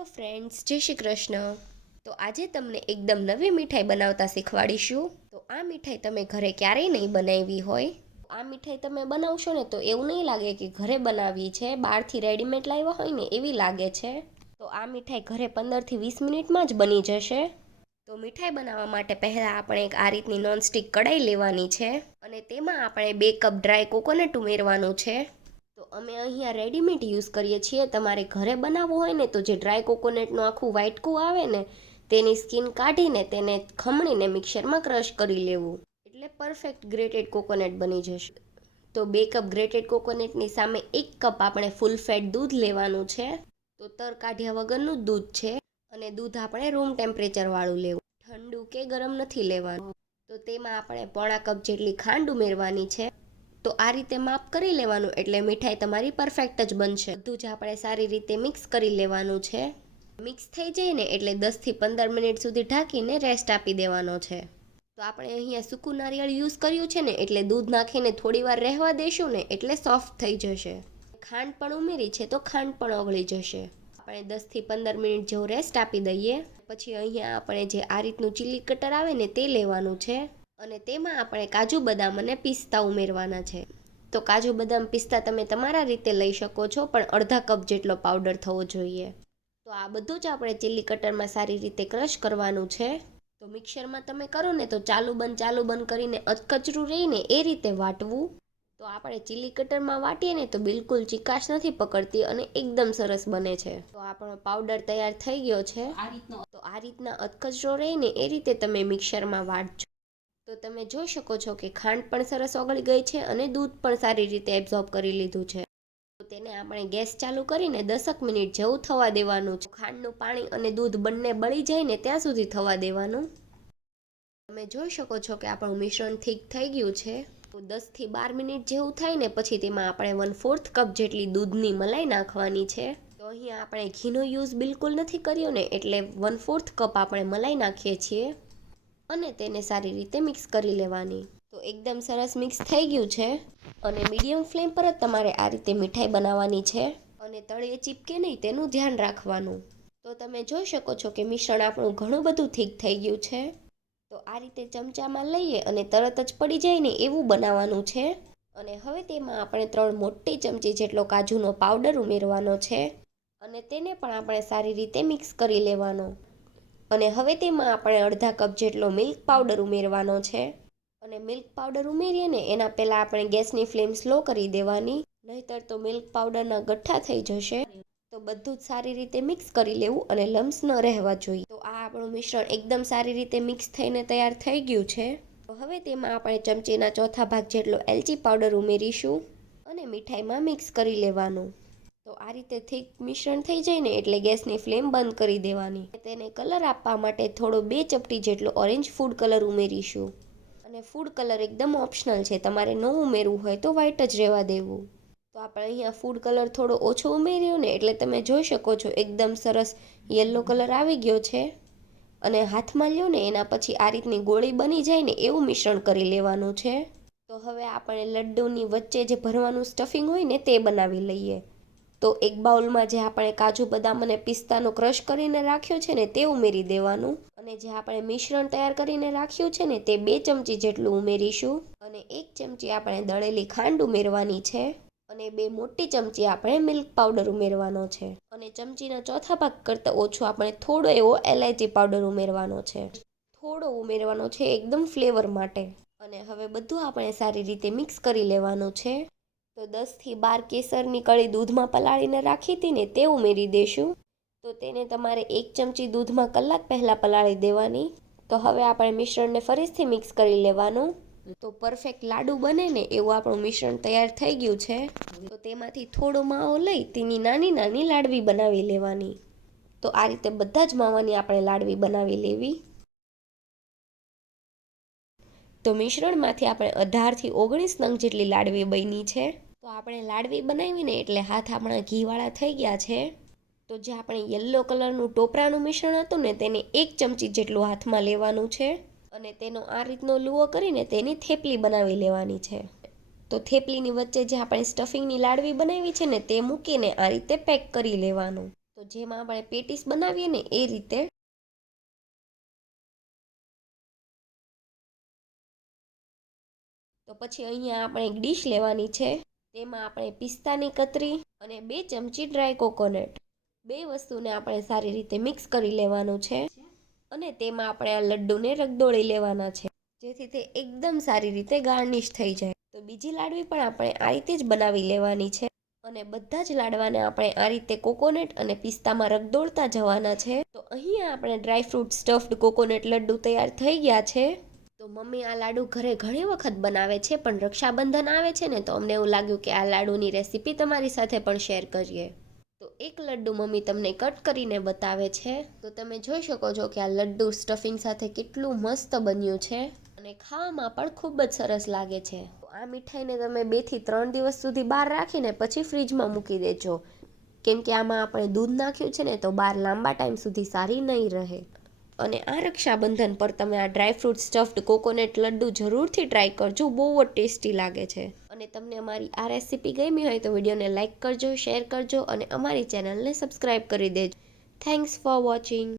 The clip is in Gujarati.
હેલો ફ્રેન્ડ્સ, જય શ્રી કૃષ્ણ. તો આજે તમને એકદમ નવી મીઠાઈ બનાવતા શીખવાડીશું. તો આ મીઠાઈ તમે ઘરે ક્યારેય નહીં બનાવી હોય. આ મીઠાઈ તમે બનાવશો ને તો એવું નહીં લાગે કે ઘરે બનાવી છે, બહારથી રેડીમેડ લાવ્યા હોય ને એવી લાગે છે. તો આ મીઠાઈ ઘરે 15 થી 20 મિનિટમાં જ બની જશે. તો મીઠાઈ બનાવવા માટે પહેલાં આપણે એક આ રીતની નોનસ્ટિક કઢાઈ લેવાની છે અને તેમાં આપણે 2 કપ ડ્રાય કોકોનટ ઉમેરવાનું છે. તો અમે અહીંયા રેડીમેડ યુઝ કરીએ છીએ. તમારે ઘરે બનાવવું હોય ને તો જે ડ્રાય કોકોનટનું આખું વાટકું આવે ને તેની સ્કીન કાઢીને તેને ખમણીને મિક્સરમાં ક્રશ કરી લેવું, એટલે પરફેક્ટ ગ્રેટેડ કોકોનટ બની જશે. તો 2 કપ ગ્રેટેડ કોકોનટની સામે 1 કપ આપણે ફૂલ ફેટ દૂધ લેવાનું છે. તો તર કાઢ્યા વગરનું દૂધ છે અને દૂધ આપણે રૂમ ટેમ્પરેચર વાળું લેવું, ઠંડુ કે ગરમ નથી લેવાનું. તો તેમાં આપણે પોણા કપ જેટલી ખાંડ ઉમેરવાની છે. તો આ રીતે માપ કરી લેવાનું એટલે મીઠાઈ તમારી પરફેક્ટ જ બનશે. બધું જ આપણે સારી રીતે મિક્સ કરી લેવાનું છે. મિક્સ થઈ જાય ને એટલે 10 થી 15 મિનિટ સુધી ઢાંકીને રેસ્ટ આપી દેવાનો છે. તો આપણે અહીંયા સૂકું નારિયેળ યુઝ કર્યું છે ને એટલે દૂધ નાખીને થોડી વાર રહેવા દેશું ને એટલે સોફ્ટ થઈ જશે. ખાંડ પણ ઉમેરી છે તો ખાંડ પણ ઓગળી જશે. આપણે 10 થી 15 મિનિટ જેવું રેસ્ટ આપી દઈએ. પછી અહીંયા આપણે જે આ રીતનું ચીલી કટર આવે ને તે લેવાનું છે અને તેમાં આપણે કાજુ બદામ અને પિસ્તા ઉમેરવાના છે. તો કાજુ બદામ પિસ્તા તમે તમારા રીતે લઈ શકો છો, પણ અડધા કપ જેટલો પાવડર થવો જોઈએ. તો આ બધું જ આપણે ચીલી કટરમાં સારી રીતે ક્રશ કરવાનું છે. તો મિક્સરમાં તમે કરો ને તો ચાલુ બંધ કરીને અધકચરું રહીને એ રીતે વાટવું. તો આપણે ચીલી કટરમાં વાટીએ ને તો બિલકુલ ચીકાશ નથી પકડતી અને એકદમ સરસ બને છે. તો આપણો પાવડર તૈયાર થઈ ગયો છે. તો આ રીતના અધકચરો રહીને એ રીતે તમે મિક્સરમાં વાટજો. તો તમે જોઈ શકો છો કે ખાંડ પણ સરસ ઓગળી ગઈ છે અને દૂધ પણ સારી રીતે એબ્ઝોર્બ કરી લીધું છે. તો તેને આપણે ગેસ ચાલુ કરીને 10 મિનિટ જેવું થવા દેવાનું છે. ખાંડનું પાણી અને દૂધ બંને બળી જાય ને ત્યાં સુધી થવા દેવાનું. તમે જોઈ શકો છો કે આપણું મિશ્રણ ઠીક થઈ ગયું છે. તો 10 થી 12 મિનિટ જેવું થાય ને પછી તેમાં આપણે 1/4 કપ જેટલી દૂધની મલાઈ નાખવાની છે. તો અહીંયા આપણે ઘીનો યુઝ બિલકુલ નથી કર્યો ને એટલે 1/4 કપ આપણે મલાઈ નાખીએ છીએ અને તેને સારી રીતે મિક્સ કરી લેવાની. તો એકદમ સરસ મિક્સ થઈ ગયું છે અને મીડિયમ ફ્લેમ પર જ તમારે આ રીતે મીઠાઈ બનાવવાની છે અને તળિયે ચીપકે નહીં તેનું ધ્યાન રાખવાનું. તો તમે જોઈ શકો છો કે મિશ્રણ આપણું ઘણું બધું ઠીક થઈ ગયું છે. તો આ રીતે ચમચામાં લઈએ અને તરત જ પડી જાય ને એવું બનાવવાનું છે. અને હવે તેમાં આપણે 3 મોટી ચમચી જેટલો કાજુનો પાવડર ઉમેરવાનો છે અને તેને પણ આપણે સારી રીતે મિક્સ કરી લેવાનો. અને હવે તેમાં આપણે અડધા કપ જેટલો મિલ્ક પાવડર ઉમેરવાનો છે. અને મિલ્ક પાવડર ઉમેરીએ ને એના પહેલાં આપણે ગેસની ફ્લેમ સ્લો કરી દેવાની, નહીંતર તો મિલ્ક પાવડરના ગઠ્ઠા થઈ જશે. તો બધું જ સારી રીતે મિક્સ કરી લેવું અને લમ્સ ન રહેવા જોઈએ. તો આ આપણું મિશ્રણ એકદમ સારી રીતે મિક્સ થઈને તૈયાર થઈ ગયું છે. તો હવે તેમાં આપણે ચમચીના ચોથા ભાગ જેટલો એલચી પાવડર ઉમેરીશું અને મીઠાઈમાં મિક્સ કરી લેવાનું. તો આ રીતે થીક મિશ્રણ થઈ જાય ને એટલે ગેસની ફ્લેમ બંધ કરી દેવાની. તેને કલર આપવા માટે થોડો 2 ચપટી જેટલો ઓરેન્જ ફૂડ કલર ઉમેરીશું. અને ફૂડ કલર એકદમ ઓપ્શનલ છે, તમારે ન ઉમેરવું હોય તો વ્હાઈટ જ રહેવા દેવું. તો આપણે અહીંયા ફૂડ કલર થોડો ઓછો ઉમેર્યો ને એટલે તમે જોઈ શકો છો એકદમ સરસ યલો કલર આવી ગયો છે. અને હાથમાં લ્યો ને એના પછી આ રીતની ગોળી બની જાય ને એવું મિશ્રણ કરી લેવાનું છે. તો હવે આપણે લડ્ડુની વચ્ચે જે ભરવાનું સ્ટફિંગ હોય ને તે બનાવી લઈએ. તો એક બાઉલમાં જે આપણે કાજુ બદામ અને પિસ્તાનો ક્રશ કરીને રાખ્યો છે ને તે ઉમેરી દેવાનું. અને જે આપણે મિશ્રણ તૈયાર કરીને રાખ્યું છે ને તે 2 ચમચી જેટલું ઉમેરીશું. અને 1 ચમચી આપણે દળેલી ખાંડ ઉમેરવાની છે અને 2 મોટી ચમચી આપણે મિલ્ક પાવડર ઉમેરવાનો છે. અને ચમચીના ચોથા ભાગ કરતાં ઓછો આપણે થોડો એવો એલાયચી પાવડર ઉમેરવાનો છે. થોડો ઉમેરવાનો છે એકદમ ફ્લેવર માટે. અને હવે બધું આપણે સારી રીતે મિક્સ કરી લેવાનું છે. તો 10 થી 12 કેસરની કળી દૂધમાં પલાળીને રાખી હતી ને તે ઉમેરી દઈશું. તો તેને તમારે 1 ચમચી દૂધમાં કલાક પહેલાં પલાળી દેવાની. તો હવે આપણે મિશ્રણને ફરીથી મિક્સ કરી લેવાનું. તો પરફેક્ટ લાડુ બને ને એવું આપણું મિશ્રણ તૈયાર થઈ ગયું છે. તો તેમાંથી થોડો માવો લઈ તેની નાની નાની લાડવી બનાવી લેવાની. તો આ રીતે બધા જ માવાની આપણે લાડવી બનાવી લેવી. તો મિશ્રણમાંથી આપણે 18 થી 19 નંગ જેટલી લાડવી બની છે. તો આપણે લાડવી બનાવીને એટલે હાથ આપણા ઘીવાળા થઈ ગયા છે. તો જે આપણે યલો કલરનું ટોપરાનું મિશ્રણ હતું ને તેને 1 ચમચી જેટલું હાથમાં લેવાનું છે અને તેનો આ રીતનો લુઓ કરીને તેની થેપલી બનાવી લેવાની છે. તો થેપલીની વચ્ચે જે આપણે સ્ટફિંગની લાડવી બનાવી છે ને તે મૂકીને આ રીતે પેક કરી લેવાનું. તો તો જેમાં આપણે પેટીસ બનાવીએ ને એ રીતે. તો પછી અહીંયા આપણે એક ડીશ લેવાની છે, તેમાં આપણે પિસ્તાની કતરી અને 2 ચમચી ડ્રાય કોકોનટ, બે વસ્તુને આપણે સારી રીતે મિક્સ કરી લેવાનું છે અને તેમાં આપણે આ લડ્ડુને રગદોળી લેવાના છે, જેથી તે એકદમ સારી રીતે ગાર્નિશ થઈ જાય. તો બીજી લાડવી પણ આપણે આ રીતે જ બનાવી લેવાની છે અને બધા જ લાડવાને આપણે આ રીતે કોકોનટ અને પિસ્તામાં રગદોળતા જવાના છે. તો અહીંયા આપણે ડ્રાયફ્રૂટ સ્ટફ્ડ કોકોનટ લડ્ડુ તૈયાર થઈ ગયા છે. તો મમ્મી આ લાડુ ઘરે ઘણી વખત બનાવે છે, પણ રક્ષાબંધન આવે છે ને તો અમને એવું લાગ્યું કે આ લાડુની રેસીપી તમારી સાથે પણ શેર કરીએ. તો એક લડ્ડુ મમ્મી તમને કટ કરીને બતાવે છે. તો તમે જોઈ શકો છો કે આ લડ્ડુ સ્ટફિંગ સાથે કેટલું મસ્ત બન્યું છે અને ખાવામાં પણ ખૂબ જ સરસ લાગે છે. તો આ મીઠાઈને તમે 2 થી 3 દિવસ સુધી બહાર રાખીને પછી ફ્રીજમાં મૂકી દેજો, કેમ કે આમાં આપણે દૂધ નાખ્યું છે ને તો બહાર લાંબા ટાઈમ સુધી સારી નહીં રહે. અને આ રક્ષાબંધન પર તમે આ ડ્રાયફ્રૂટ સ્ટફ્ડ કોકોનટ લડ્ડુ જરૂરથી ટ્રાય કરજો, બહુ જ ટેસ્ટી લાગે છે. અને તમને અમારી આ રેસીપી ગમી હોય તો વિડીયોને લાઇક કરજો, શેર કરજો અને અમારી ચેનલને સબસ્ક્રાઈબ કરી દેજો. Thanks for watching.